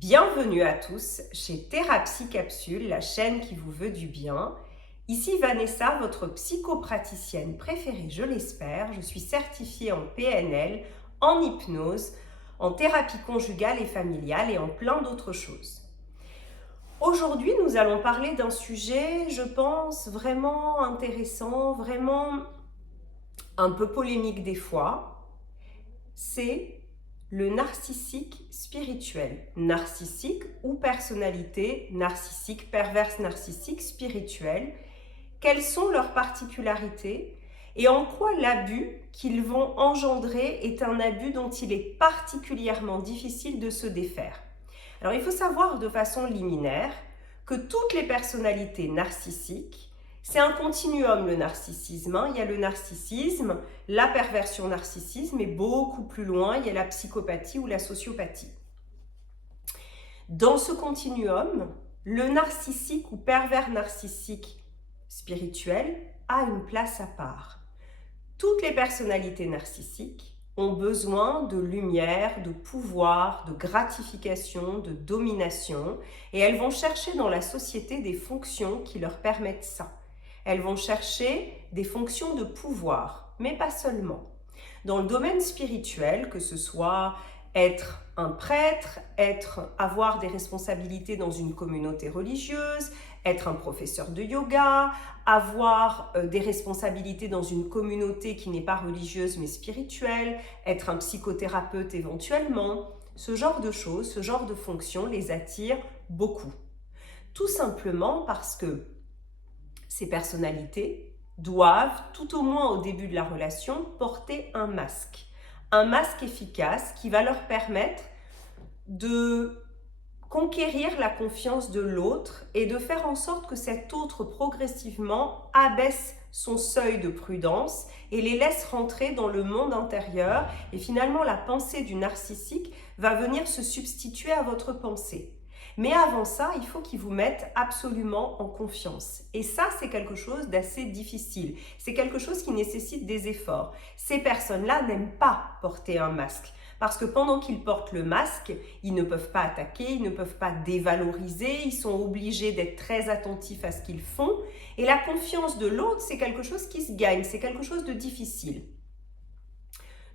Bienvenue à tous chez Thérapie Capsule, la chaîne qui vous veut du bien. Ici Vanessa, votre psychopraticienne préférée, je l'espère. Je suis certifiée en PNL, en hypnose, en thérapie conjugale et familiale et en plein d'autres choses. Aujourd'hui, nous allons parler d'un sujet, je pense, vraiment intéressant, vraiment un peu polémique des fois. C'est le narcissique spirituel. Narcissique ou personnalité narcissique, perverse narcissique spirituelle. Quelles sont leurs particularités et en quoi l'abus qu'ils vont engendrer est un abus dont il est particulièrement difficile de se défaire. Alors il faut savoir de façon liminaire que toutes les personnalités narcissiques, c'est un continuum le narcissisme. Il y a le narcissisme, la perversion narcissisme et beaucoup plus loin, il y a la psychopathie ou la sociopathie. Dans ce continuum, le narcissique ou pervers narcissique spirituel a une place à part. Toutes les personnalités narcissiques ont besoin de lumière, de pouvoir, de gratification, de domination, et elles vont chercher dans la société des fonctions qui leur permettent ça. Elles vont chercher des fonctions de pouvoir, mais pas seulement. Dans le domaine spirituel, que ce soit être un prêtre, avoir des responsabilités dans une communauté religieuse, être un professeur de yoga, avoir des responsabilités dans une communauté qui n'est pas religieuse mais spirituelle, être un psychothérapeute éventuellement, ce genre de choses, ce genre de fonctions les attire beaucoup. Tout simplement parce que ces personnalités doivent, tout au moins au début de la relation, porter un masque efficace qui va leur permettre de conquérir la confiance de l'autre et de faire en sorte que cet autre progressivement abaisse son seuil de prudence et les laisse rentrer dans le monde intérieur, et finalement la pensée du narcissique va venir se substituer à votre pensée. Mais avant ça, il faut qu'ils vous mettent absolument en confiance. Et ça, c'est quelque chose d'assez difficile. C'est quelque chose qui nécessite des efforts. Ces personnes-là n'aiment pas porter un masque. Parce que pendant qu'ils portent le masque, ils ne peuvent pas attaquer, ils ne peuvent pas dévaloriser, ils sont obligés d'être très attentifs à ce qu'ils font. Et la confiance de l'autre, c'est quelque chose qui se gagne, c'est quelque chose de difficile.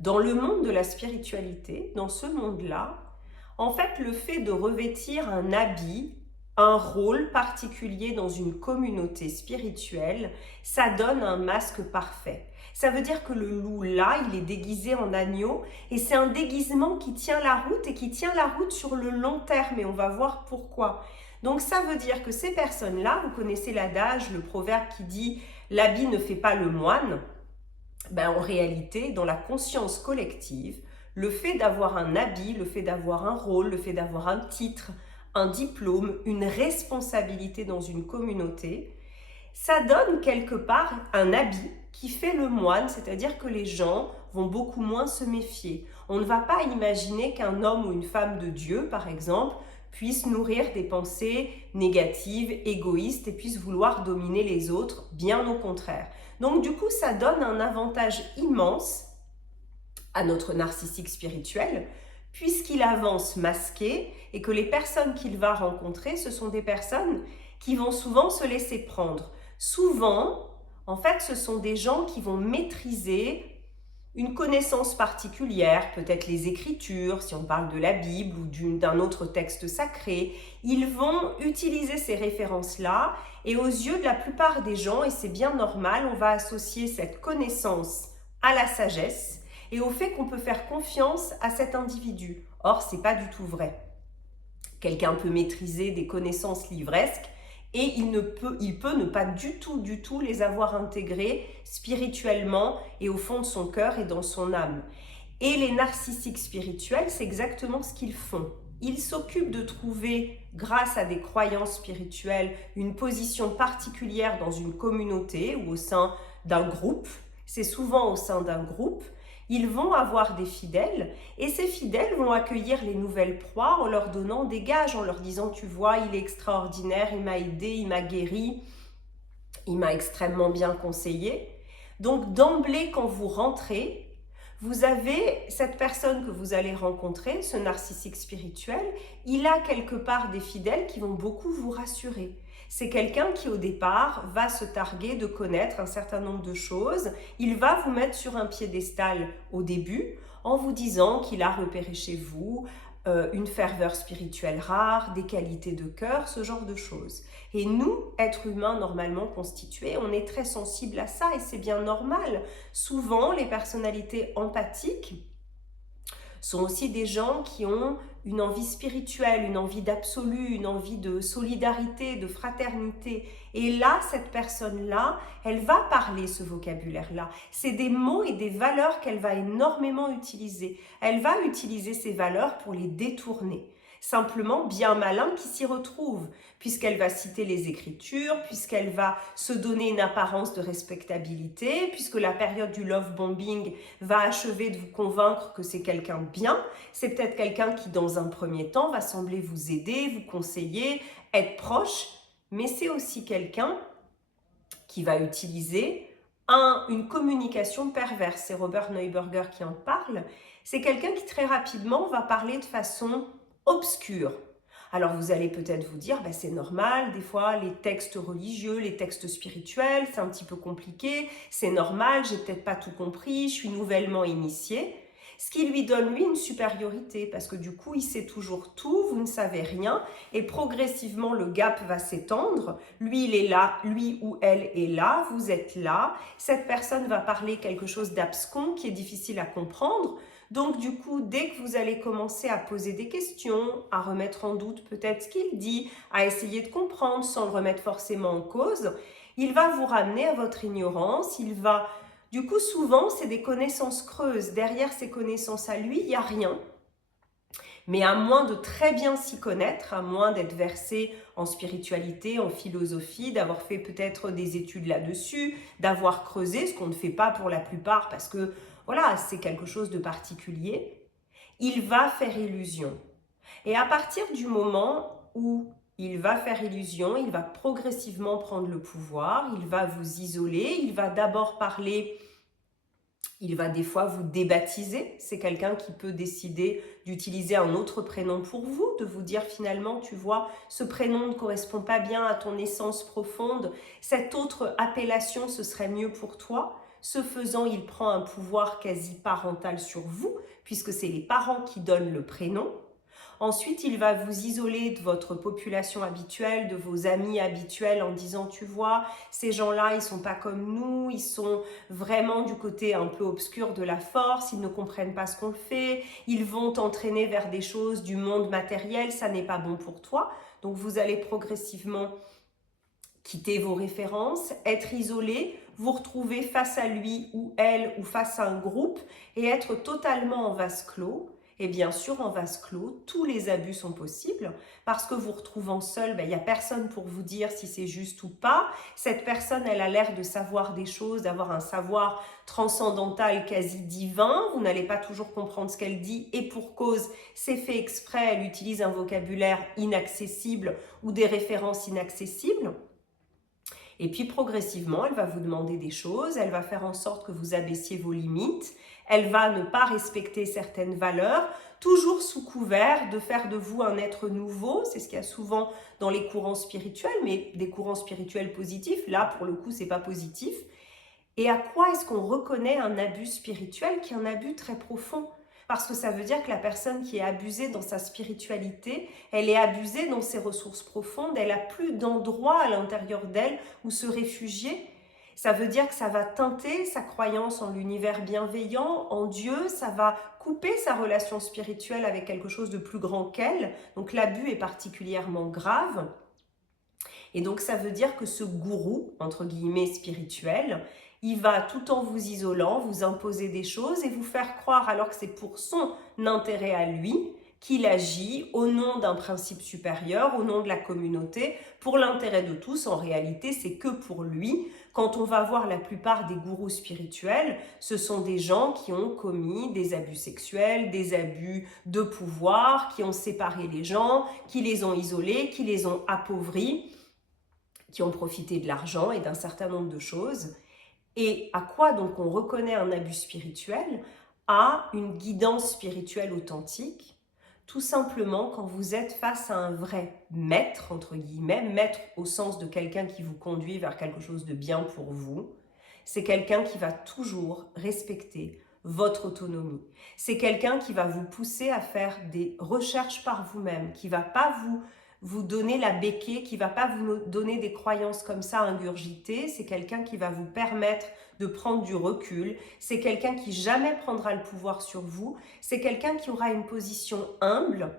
Dans le monde de la spiritualité, dans ce monde-là, en fait, le fait de revêtir un habit, un rôle particulier dans une communauté spirituelle, ça donne un masque parfait. Ça veut dire que le loup là, il est déguisé en agneau et c'est un déguisement qui tient la route et qui tient la route sur le long terme, et on va voir pourquoi. Donc ça veut dire que ces personnes-là, vous connaissez l'adage, le proverbe qui dit « l'habit ne fait pas le moine », en réalité, dans la conscience collective, le fait d'avoir un habit, le fait d'avoir un rôle, le fait d'avoir un titre, un diplôme, une responsabilité dans une communauté, ça donne quelque part un habit qui fait le moine, c'est-à-dire que les gens vont beaucoup moins se méfier. On ne va pas imaginer qu'un homme ou une femme de Dieu, par exemple, puisse nourrir des pensées négatives, égoïstes et puisse vouloir dominer les autres, bien au contraire. Donc du coup, ça donne un avantage immense à notre narcissique spirituel, puisqu'il avance masqué et que les personnes qu'il va rencontrer, ce sont des personnes qui vont souvent se laisser prendre. Souvent, en fait, ce sont des gens qui vont maîtriser une connaissance particulière, peut-être les Écritures, si on parle de la Bible ou d'un autre texte sacré. Ils vont utiliser ces références-là et aux yeux de la plupart des gens, et c'est bien normal, on va associer cette connaissance à la sagesse et au fait qu'on peut faire confiance à cet individu. Or, ce n'est pas du tout vrai. Quelqu'un peut maîtriser des connaissances livresques et il peut ne pas du tout les avoir intégrées spirituellement et au fond de son cœur et dans son âme. Et les narcissiques spirituels, c'est exactement ce qu'ils font. Ils s'occupent de trouver, grâce à des croyances spirituelles, une position particulière dans une communauté ou au sein d'un groupe. C'est souvent au sein d'un groupe. Ils vont avoir des fidèles et ces fidèles vont accueillir les nouvelles proies en leur donnant des gages, en leur disant « tu vois, il est extraordinaire, il m'a aidé, il m'a guéri, il m'a extrêmement bien conseillé ». Donc d'emblée, quand vous rentrez, Vous avez cette personne que vous allez rencontrer, ce narcissique spirituel, il a quelque part des fidèles qui vont beaucoup vous rassurer. C'est quelqu'un qui au départ va se targuer de connaître un certain nombre de choses. Il va vous mettre sur un piédestal au début en vous disant qu'il a repéré chez vous une ferveur spirituelle rare, des qualités de cœur, ce genre de choses. Et nous, êtres humains normalement constitués, on est très sensibles à ça et c'est bien normal. Souvent, les personnalités empathiques sont aussi des gens qui ont une envie spirituelle, une envie d'absolu, une envie de solidarité, de fraternité. Et là, cette personne-là, elle va parler ce vocabulaire-là. C'est des mots et des valeurs qu'elle va énormément utiliser. Elle va utiliser ces valeurs pour les détourner. Simplement, bien malin qui s'y retrouve, puisqu'elle va citer les Écritures, puisqu'elle va se donner une apparence de respectabilité, puisque la période du love bombing va achever de vous convaincre que c'est quelqu'un de bien. C'est peut-être quelqu'un qui, dans un premier temps, va sembler vous aider, vous conseiller, être proche, mais c'est aussi quelqu'un qui va utiliser une communication perverse. C'est Robert Neuberger qui en parle. C'est quelqu'un qui très rapidement va parler de façon obscure. Alors vous allez peut-être vous dire, c'est normal, des fois les textes religieux, les textes spirituels, c'est un petit peu compliqué, c'est normal, j'ai peut-être pas tout compris, je suis nouvellement initié. Ce qui lui donne, lui, une supériorité, parce que du coup, il sait toujours tout, vous ne savez rien, et progressivement, le gap va s'étendre. Lui, il est là, lui ou elle est là, vous êtes là. Cette personne va parler quelque chose d'abscon, qui est difficile à comprendre. Donc, du coup, dès que vous allez commencer à poser des questions, à remettre en doute peut-être ce qu'il dit, à essayer de comprendre sans le remettre forcément en cause, il va vous ramener à votre ignorance, il va... Du coup, souvent, c'est des connaissances creuses. Derrière ces connaissances à lui, il n'y a rien. Mais à moins de très bien s'y connaître, à moins d'être versé en spiritualité, en philosophie, d'avoir fait peut-être des études là-dessus, d'avoir creusé, ce qu'on ne fait pas pour la plupart parce que, voilà, c'est quelque chose de particulier, il va faire illusion. Et à partir du moment où il va faire illusion, il va progressivement prendre le pouvoir, il va vous isoler, il va d'abord parler, il va des fois vous débaptiser, c'est quelqu'un qui peut décider d'utiliser un autre prénom pour vous, de vous dire finalement, tu vois, ce prénom ne correspond pas bien à ton essence profonde, cette autre appellation, ce serait mieux pour toi. Ce faisant, il prend un pouvoir quasi parental sur vous, puisque c'est les parents qui donnent le prénom. Ensuite, il va vous isoler de votre population habituelle, de vos amis habituels en disant, tu vois, ces gens-là, ils sont pas comme nous, ils sont vraiment du côté un peu obscur de la force, ils ne comprennent pas ce qu'on fait, ils vont t'entraîner vers des choses du monde matériel, ça n'est pas bon pour toi. Donc, vous allez progressivement quitter vos références, être isolé, vous retrouver face à lui ou elle ou face à un groupe et être totalement en vase clos. Et bien sûr, en vase clos, tous les abus sont possibles parce que vous retrouvant seul, il n'y a personne pour vous dire si c'est juste ou pas. Cette personne, elle a l'air de savoir des choses, d'avoir un savoir transcendantal quasi divin. Vous n'allez pas toujours comprendre ce qu'elle dit et pour cause, c'est fait exprès, elle utilise un vocabulaire inaccessible ou des références inaccessibles. Et puis progressivement, elle va vous demander des choses, elle va faire en sorte que vous abaissiez vos limites, elle va ne pas respecter certaines valeurs, toujours sous couvert de faire de vous un être nouveau. C'est ce qu'il y a souvent dans les courants spirituels, mais des courants spirituels positifs. Là, pour le coup, c'est pas positif. Et à quoi est-ce qu'on reconnaît un abus spirituel qui est un abus très profond ? Parce que ça veut dire que la personne qui est abusée dans sa spiritualité, elle est abusée dans ses ressources profondes, elle n'a plus d'endroit à l'intérieur d'elle où se réfugier. Ça veut dire que ça va teinter sa croyance en l'univers bienveillant, en Dieu, ça va couper sa relation spirituelle avec quelque chose de plus grand qu'elle. Donc l'abus est particulièrement grave. Et donc ça veut dire que ce gourou, entre guillemets spirituel, il va, tout en vous isolant, vous imposer des choses et vous faire croire, alors que c'est pour son intérêt à lui, qu'il agit au nom d'un principe supérieur, au nom de la communauté, pour l'intérêt de tous. En réalité, c'est que pour lui. Quand on va voir la plupart des gourous spirituels, ce sont des gens qui ont commis des abus sexuels, des abus de pouvoir, qui ont séparé les gens, qui les ont isolés, qui les ont appauvris, qui ont profité de l'argent et d'un certain nombre de choses. Et à quoi donc on reconnaît un abus spirituel ? à une guidance spirituelle authentique, tout simplement quand vous êtes face à un vrai maître, entre guillemets, maître au sens de quelqu'un qui vous conduit vers quelque chose de bien pour vous. C'est quelqu'un qui va toujours respecter votre autonomie. C'est quelqu'un qui va vous pousser à faire des recherches par vous-même, qui va pas vous donner la béquille, qui va pas vous donner des croyances comme ça ingurgitées. C'est quelqu'un qui va vous permettre de prendre du recul. C'est quelqu'un qui jamais prendra le pouvoir sur vous. C'est quelqu'un qui aura une position humble,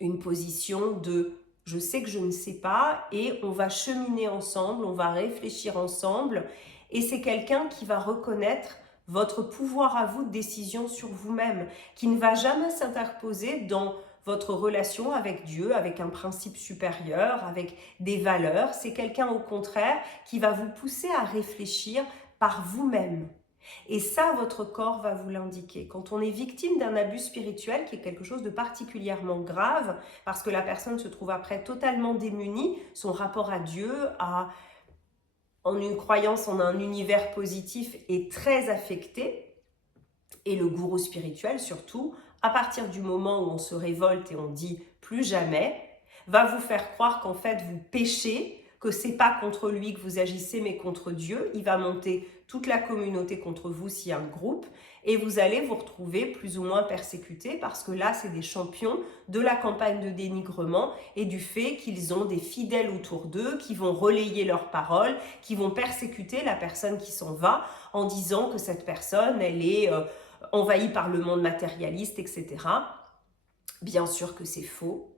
une position de je sais que je ne sais pas et on va cheminer ensemble, on va réfléchir ensemble. Et c'est quelqu'un qui va reconnaître votre pouvoir à vous de décision sur vous-même, qui ne va jamais s'interposer dans votre relation avec Dieu, avec un principe supérieur, avec des valeurs. C'est quelqu'un au contraire qui va vous pousser à réfléchir par vous-même. Et ça, votre corps va vous l'indiquer. Quand on est victime d'un abus spirituel, qui est quelque chose de particulièrement grave, parce que la personne se trouve après totalement démunie, son rapport à Dieu, en une croyance en un univers positif est très affecté, et le gourou spirituel surtout, à partir du moment où on se révolte et on dit plus jamais, va vous faire croire qu'en fait vous péchez, que c'est pas contre lui que vous agissez mais contre Dieu. Il va monter toute la communauté contre vous s'il y a un groupe et vous allez vous retrouver plus ou moins persécutés parce que là c'est des champions de la campagne de dénigrement et du fait qu'ils ont des fidèles autour d'eux qui vont relayer leurs paroles, qui vont persécuter la personne qui s'en va en disant que cette personne elle est envahie par le monde matérialiste, etc. Bien sûr que c'est faux.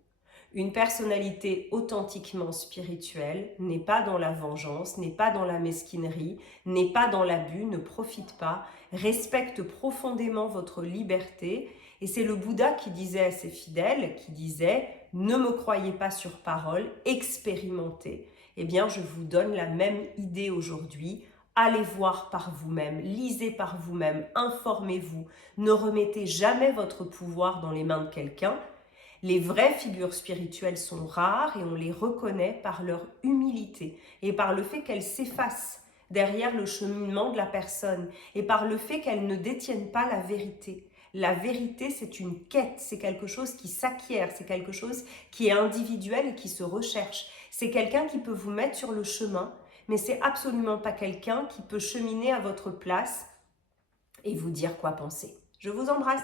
Une personnalité authentiquement spirituelle n'est pas dans la vengeance, n'est pas dans la mesquinerie, n'est pas dans l'abus, ne profite pas, respecte profondément votre liberté. Et c'est le Bouddha qui disait à ses fidèles, qui disait « Ne me croyez pas sur parole, expérimentez ». Eh bien, je vous donne la même idée aujourd'hui. Allez voir par vous-même, lisez par vous-même, informez-vous. Ne remettez jamais votre pouvoir dans les mains de quelqu'un. Les vraies figures spirituelles sont rares et on les reconnaît par leur humilité et par le fait qu'elles s'effacent derrière le cheminement de la personne et par le fait qu'elles ne détiennent pas la vérité. La vérité, c'est une quête, c'est quelque chose qui s'acquiert, c'est quelque chose qui est individuel et qui se recherche. C'est quelqu'un qui peut vous mettre sur le chemin, mais c'est absolument pas quelqu'un qui peut cheminer à votre place et vous dire quoi penser. Je vous embrasse.